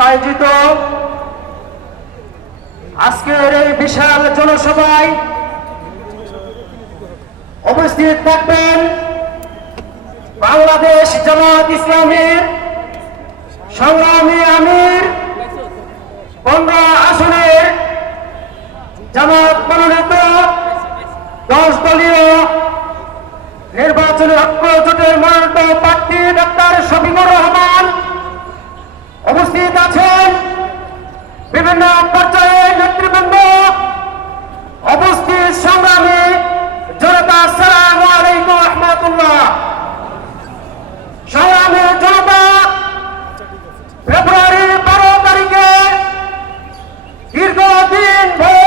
আয়োজিত আজকের এই বিশাল জনসভায় উপস্থিত থাকবেন বাংলাদেশ জামাত ইসলামের সংগ্রামী আমির পনেরো আসনের জামাত মনোনীত দশ দলীয় নির্বাচনী ঐক্য জোটের মনোনীত প্রার্থী ডক্টর শফিকুর রহমান সায়ামে জনতা ফেব্রুয়ারি বারো তারিখে দীর্ঘদিন ভোর